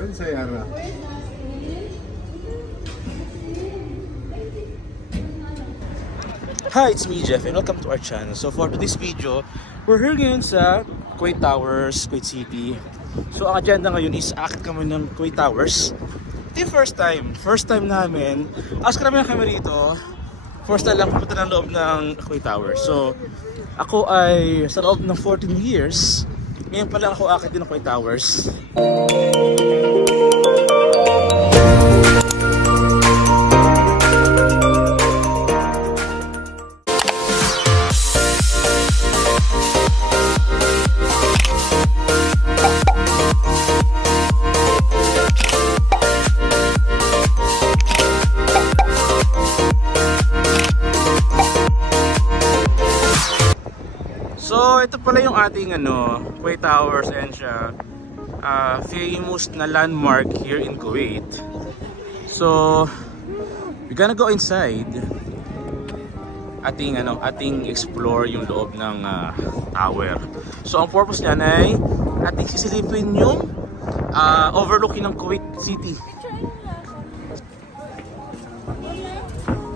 Pwede sa Yara. Hi, it's me Jeff and welcome to our channel. So for today's video, we're here ngayon sa Kuwait Towers, Kuwait City. So ang agenda ngayon is akit kami ng Kuwait Towers. Ito yung first time namin. Ask kami kami rito. First time lang pupunta ng loob ng Kuwait Towers. So ako ay sa loob ng 14 years, ngayon pa lang ako akit din ng Kuwait Towers. So ito pala yung ating Kuwait Towers, and siya famous na landmark here in Kuwait. So we're gonna go inside. Ating explore yung loob ng tower. So ang purpose niyan ay ating sisilipin yung overlooking ng Kuwait City.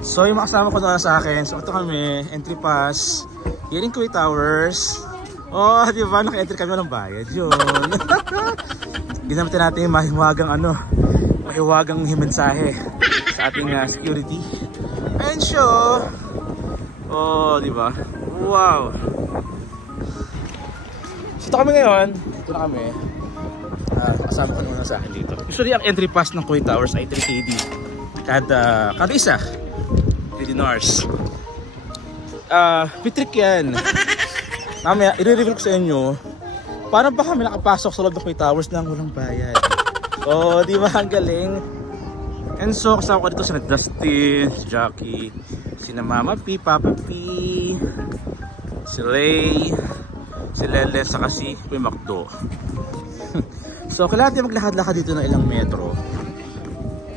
So yung mga kasama ko doon sa akin, so ito kami, entry pass here in Kuwait Towers. Oh, di ba? Naka-entry kami ng bayad yun. Ginamitin natin yung mahiwagang mensahe sa ating security. And show. Oh, di ba? Wow. So ito kami ngayon. Ito na kami. Kasama ko naman sa akin dito. Usually ang entry pass ng Kuwait Towers ay 3KD. Kada isa. 3 dinars. Pitrick yan. Mamaya, i-reveal ko sa inyo, parang ba kami nakapasok sa loob ng Kuwait Towers nang walang bayad. Oh, di ba? Ang galing. And so, kasama ko dito si Dustin, si Jackie, si Mama P, Papa P, si Lay, si Lele, saka si Kuya Macdo. So, kailangan tayo maglakad-lakad dito ng ilang metro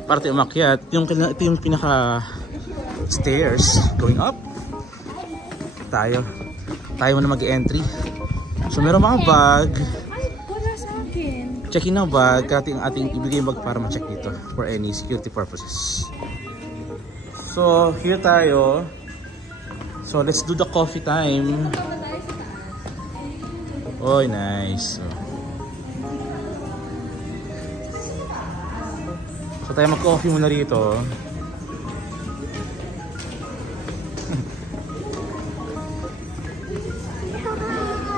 para tayo umakyat. Ito yung pinaka stairs going up. Tayo muna mag-entry. So meron mga bag. Check-in ng bag. Ating ibigay yung bag para ma-check dito for any security purposes. So here tayo. So let's do the coffee time. Oh, nice. So tayo mag-coffee muna rito.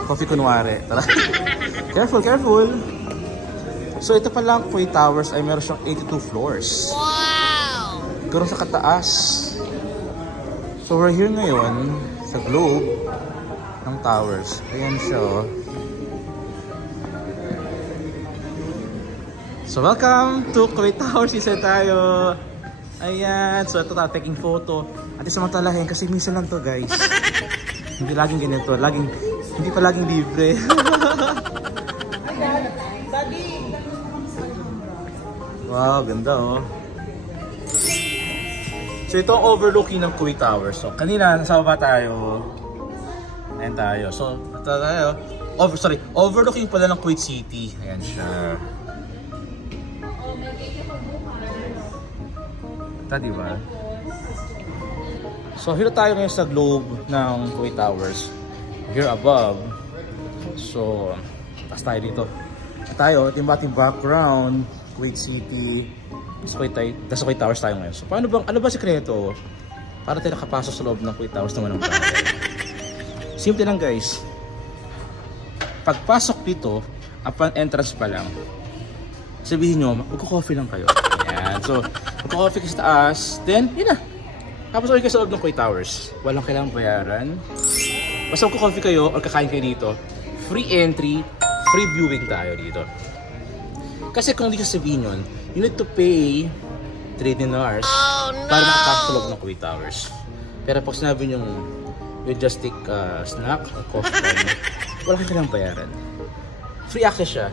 Coffee kunwari. Careful. So ito pa lang Kuwait Towers ay meron siyang 82 floors. Wow! Ganoon sa kataas. So we're here ngayon sa globe ng towers. Ayan siya. So welcome to Kuwait Towers. Isa tayo. Ayan. So ito taking photo. At samantalahin kasi minsan lang to, guys. Hindi laging ganito. Hindi pa laging libre. Wow, ganda oh. So ito ang overlooking ng Kuwait Towers. So kanina nasa baba tayo. Ayan tayo. So ito tayo. Overlooking pala ng Kuwait City. Ayan siya. Ito, diba? So here tayo ngayon sa globe ng Kuwait Towers. Here above. So taas tayo dito. Ito yung ating background, Kuwait City. Nasa Kuwait Towers tayo ngayon. So ano ba sikreto para tayo nakapasok sa loob ng Kuwait Towers naman ng bahay? Simple lang, guys. Pagpasok dito, upon entrance pa lang, sabihin nyo, magko-coffee lang kayo. Ayan. So magko-coffee kayo sa taas. Then yun na. Tapos kayo sa loob ng Kuwait Towers. Walang kailangang bayaran. Basta magko-coffee kayo or kakain kayo dito, free entry, free viewing tayo dito. Kasi kung hindi ka sabihin yun, you need to pay 3 dinars para makapasok sa loob ng Kuwait Towers. Pero pag sinabi nyo, you just take snack or coffee, wala kang bayaran. Free access siya.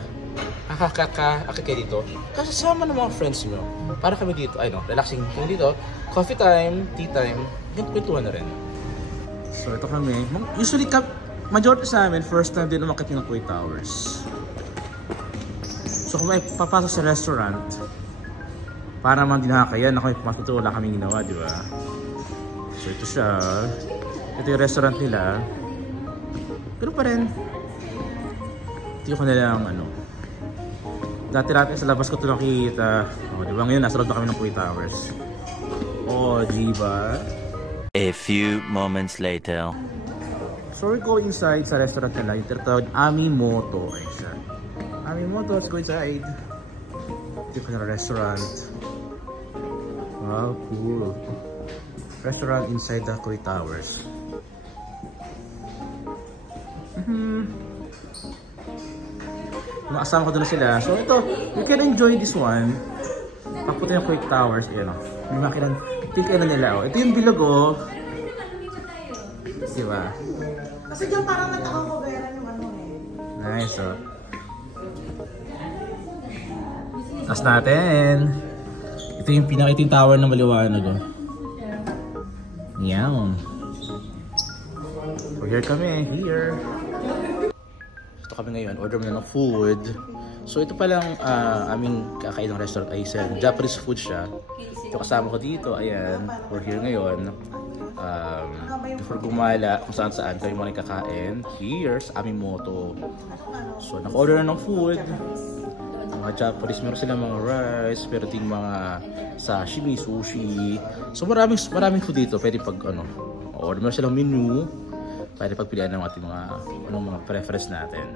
Akit kayo dito. Kasama ng mga friends nyo. Para kami dito, relaxing kami dito. Coffee time, tea time, kwentuhan na rin. So ito kami. Usually, majority sa amin, first time din umakit yung Kuwait Towers. So So kung may papasok sa restaurant, para naman din nakakayan, ako may pumasok ito, wala kaming ginawa, di ba? So ito siya. Ito yung restaurant nila. Pero pa rin. Ito ko na lang ano. Dati sa labas ko ito nakikita. O, di ba ngayon nasa loob na kami ng Kuwait Towers. O, di ba? A few moments later. So we're going inside sa restaurant nila. Yung tinatawag Amimoto. Ayun siya. Amimoto, let's go inside. Ito ko na restaurant. Wow, cool. Restaurant inside the Kuwait Towers. Makasama ko doon na sila. So ito, you can enjoy this one. Papunta yung Kuwait Towers. Ayan o. May makinan. Tingnan na nila o. Ito yung bilog o. Diba? Kasi dyan parang nataka-coveran yung ano eh. Nice o. Taas natin. Ito yung pinakita yung tower na maliwanag o. Yan. So here kami. Here. Ito kami ngayon. Order muna ng food. So ito palang aming kakain ng restaurant ay Japanese food siya. Ito kasama ko dito. Ayan. We're here ngayon. Before gumala kung saan saan kayo mga kakain. Here's Amimoto. So naka-order na ng food. Mga Japanese, meron silang mga rice, pero ting mga sashimi, sushi. So maraming food dito. Pwede pag order mo silang menu. Pwede pagpilian ng ating mga preference natin.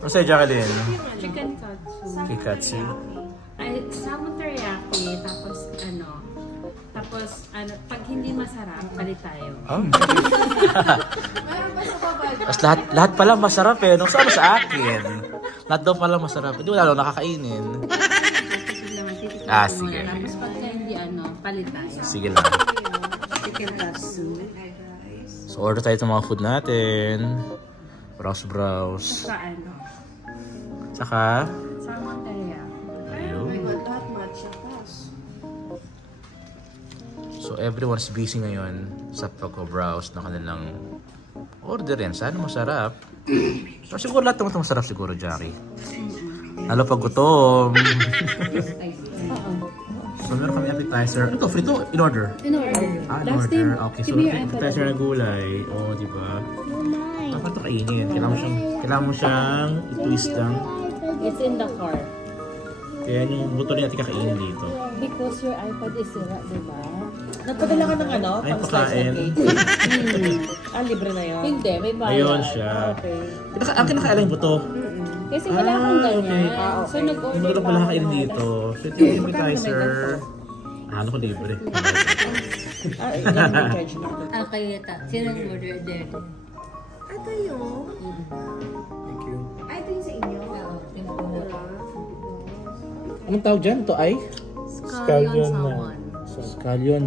Ano sa'yo, Jacqueline? Chicken katsu. Kikatsu. Ay, salmon teriyaki, tapos pag hindi masarap, palit tayo. Tapos lahat pala masarap eh. Nung sabi sa akin, lahat daw pala masarap. Hindi wala lang nakakainin. Sige. Tapos pag hindi palit tayo. Sige lang. Chicken katsu. So order tayo ng mga food natin. Browse. Saka Salmon teriyaki. ayun. Lahat matcha plus. So everyone's busy ngayon sa pag-browse ng kanilang order yan. Sana masarap. So siguro lahat naman masarap siguro, Jackie. Lalo pag gutom. So meron kami appetizer. Ito, free to in order. In order. In order. Okay, so appetizer na gulay. O, di ba? Dapat ito kainin. Kailangan mo siyang i-twist lang. It's in the car. Kaya yung buto niya natin kakainin dito. Because your iPad is sira, diba? Nagpadala ka ng Ay, pakain. Libre na yun. Hindi, may bayad. Ayun siya. Okay. Ang kinakain yung buto. Kasi wala akong ganyan. Okay. So nag-order Yung buto pala kakainin dito. So ito yung appetizer. Ano ko libre. Charge na. Okay, sino nag-order there? Ito yun? Thank you. Ay, ito yung sa inyo? Oo, Anong tawag dyan? Ito ay? Scallion salmon. Scallion.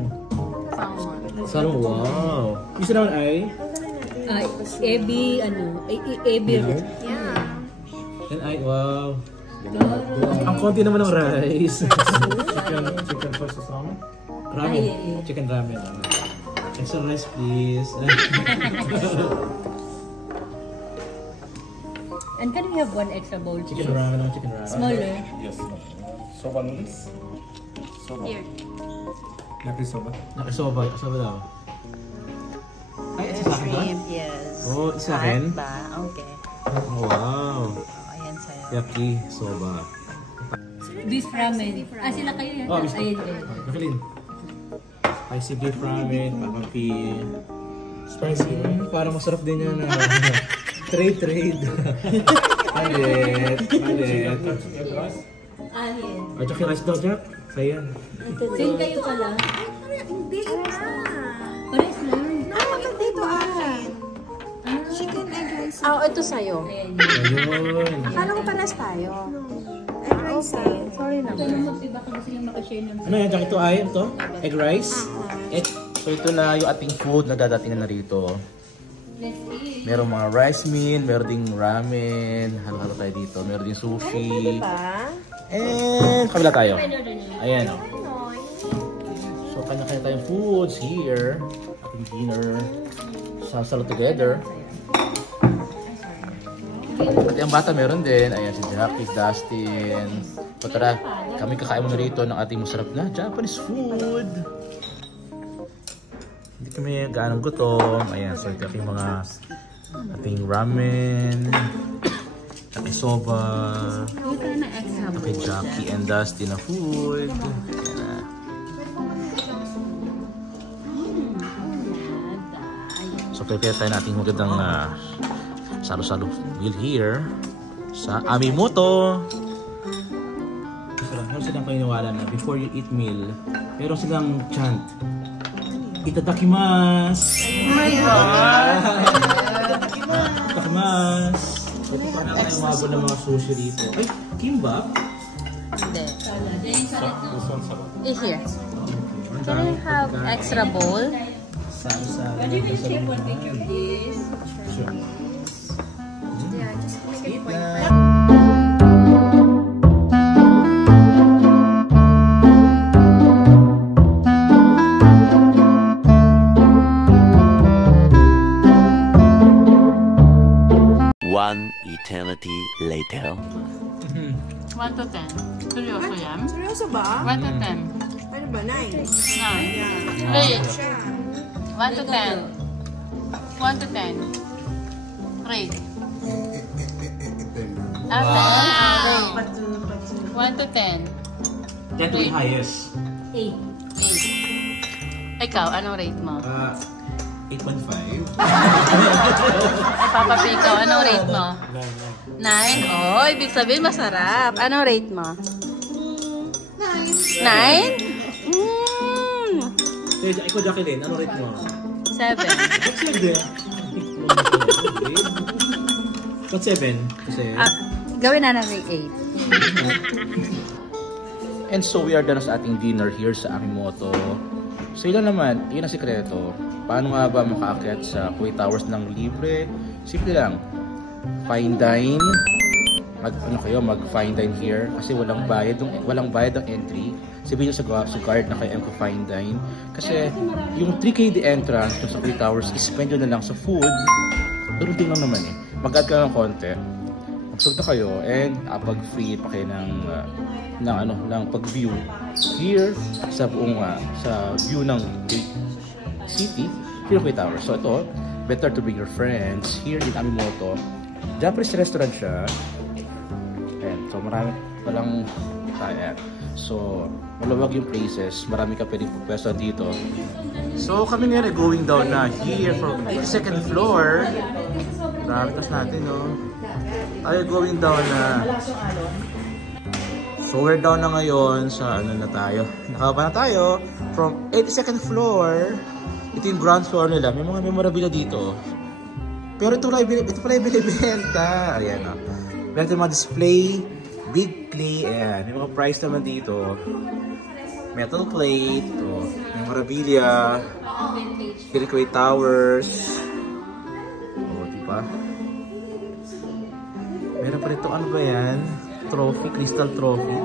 Salmon. Wow. Isa naman ay? Ebi, ebi. Yeah. Yan ay, wow. Ang konti naman ng rice. Chicken first salmon? Ramen. Chicken ramen. Extra rice please. And can we have one extra bowl? Chicken ramen. Chicken ramen. Smaller. Yes. Soba noodles? Soba. Here. Nakisoba. Nakisoba. Nakisoba daw. Ay, isa sa akin ba? Yes. Oo, isa sa akin? Ba? Okay. Oh, wow. Ayan sa'yo. Yaki soba. Beef ramen. Sila kayo yan. Oh, gusto. Ayun din. Jacqueline. Spicy beef ramen, papapi. Spicy. Parang masarap din yan. Trade. Palit. Ayan. At saka rice daw, Jack. Sa'yo yan. Same kayo pala. Hindi na. Pares lang. Dito akin. Chicken egg rice. Ito sa'yo. Ayun. Akala ko pares tayo. Egg rice eh. Sorry Ito naman. naman, iba ka gusto nyo makashare ng Ano yan, Jack? Ito ay, ito? Egg rice? So ito na yung ating food na dadating na rito. Let's eat. Merong mga rice meal, meron ding ramen, halo-halo tayo dito, meron ding sushi. Diba? And kabila tayo. Ayan o. So kanya-kanya tayong foods here. Ating dinner. Sasalo together. Pati ang bata meron din. Ayan, si Jackie, Dustin. So tara, kami kakain muna rito ng ating masarap na Japanese food. Hindi kami gaanong gutom. Ayan, so ito aking mga ating ramen, ating soba, ating Jackie and Dustin na food. Ayan na. So prepare tayo natin magandang salo-salo meal here sa Amimoto. Meron silang paniniwala na before you eat meal, meron silang chant, Itadakimasu! Oh my God! Itadakimasu! Ito pa na kayo umabot ng mga sushi dito. Ay, kimbap? Hindi. This one's Here. Can I have extra bowl? Salo-salo. Take one picture of this. Sure. Yeah, just make it Eat point. na. One eternity later. 1 to 10. Seryoso yan? Seryoso ba? 1 to 10. Ano ba? 9? 9. Rate. 1 to 10. 1 to 10. Rate. Rate. 1 to 10. That will be highest. 8. Ikaw, anong rate mo? 8.5. Papa Pico, anong rate mo? 9. Oh, ibig sabihin masarap. Anong rate mo? 9. 9? Ikaw, Jacqueline, ano rate mo? 7. Ba't 7? Ba't 7? Kasi... Gawin na ng 8. And so we are done sa ating dinner here sa Amimoto. So yun naman, yun ang sikreto. Paano nga ba makaakyat sa Kuwait Towers ng libre? Simple lang. Fine dine. Mag fine dine here kasi walang bayad ang entry. Sabihin nyo sa guard na kayo ang fine dine. Kasi yung 3K the entrance sa Kuwait Towers, spend nyo na lang sa food. Pero din lang naman eh. Mag-add ka ng konti. Magsug na kayo and pag-free pa kayo ng pag-view here sa buong sa view ng city here Kuwait Towers. So ito, better to bring your friends here in Amimoto. Japanese restaurant siya. And so marami palang tayo. So malawag yung places, marami ka pwedeng pupwesto dito. So kami ngayon ay going down na here from 82nd floor. Marami tas natin, no? Tayo going down na. So we're down na ngayon sa ano na tayo. Nakaba na tayo from 82nd floor. Ito yung ground floor nila. May mga memorabilia dito. Pero ito pala yung binibenta. Ayan o. Meron yung mga display. Big play. Ayan. May mga price naman dito. Metal plate. O, memorabilia. Kuwait Towers. O, diba? Meron pa rito. Ano ba yan? Trophy, crystal trophy.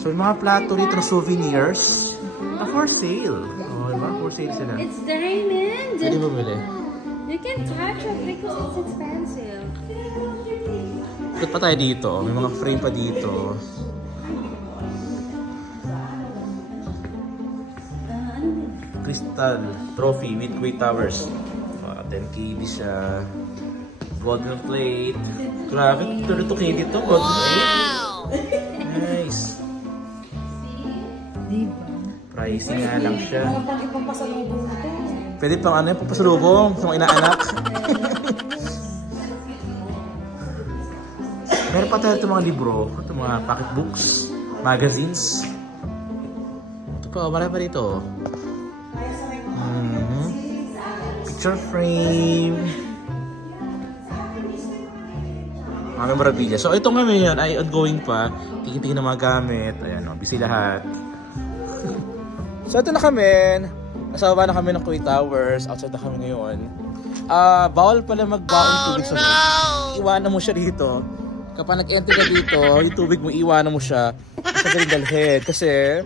So may mga plato rito ng souvenirs na for sale. Oh, diba? For sale sila. It's diamond. Pwede mo bili. You can touch it because it's expensive. Ikot pa tayo dito. May mga frame pa dito. Crystal trophy with Kuwait Towers. 10 KD siya. Golden plate. Grabe, 32 KD to. Golden plate. Nice. Pricing nga lang siya. Pwede pang ano yung papasalubong sa mga inaanak. Meron pa tayo itong mga libro. Itong mga pocketbooks. Magazines. Ito pa, marami pa dito. Picture frame. Mga memorabilia. So ito nga ngayon ay ongoing pa. Tingin-tingin na mga gamit. Ayan o, busy lahat. So ito na kami. Nasa baba na kami ng Kuwait Towers. Outside na kami ngayon. Bawal pala magbaon tubig sa loob. Iwanan mo siya dito. Kapag nag-enter ka dito, yung tubig mo iwanan mo siya. Sa galing dalhin. Kasi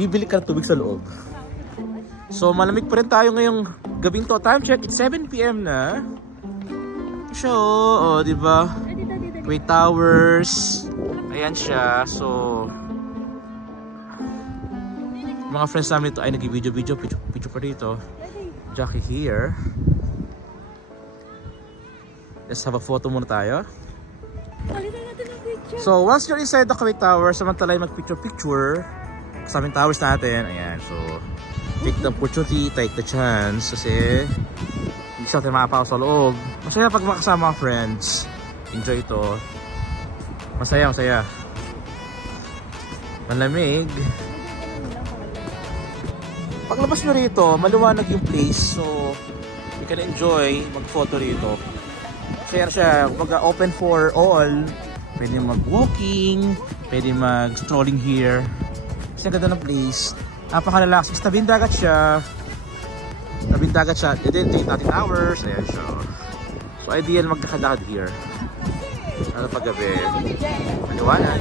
bibili ka ng tubig sa loob. So malamig pa rin tayo ngayong gabing to. Time check, it's 7 PM na. So, oh, di ba? Kuwait Towers. Ayan siya. So mga friends namin ito ay nag-video pa dito. Jackie here. Let's have a photo muna tayo. So once you're inside the Kuwait Tower, samantalay mag-picture sa aming towers natin. Ayan, so take the opportunity, take the chance kasi hindi sa natin makapaw sa loob. Masaya pag makasama ang friends. Enjoy ito. Masaya. Malamig. Paglabas nyo rito, maliwanag yung place, so you can enjoy mag-photo rito. Share siya, open for all. Pwede mag-walking, pwede mag-strolling here. Kasi ang ganda ng place. Napaka-relax. Tabing dagat siya. And then, take natin hours. Ayan siya. So, ideal magkakadakad here. Ano pag gabi? Maliwanag.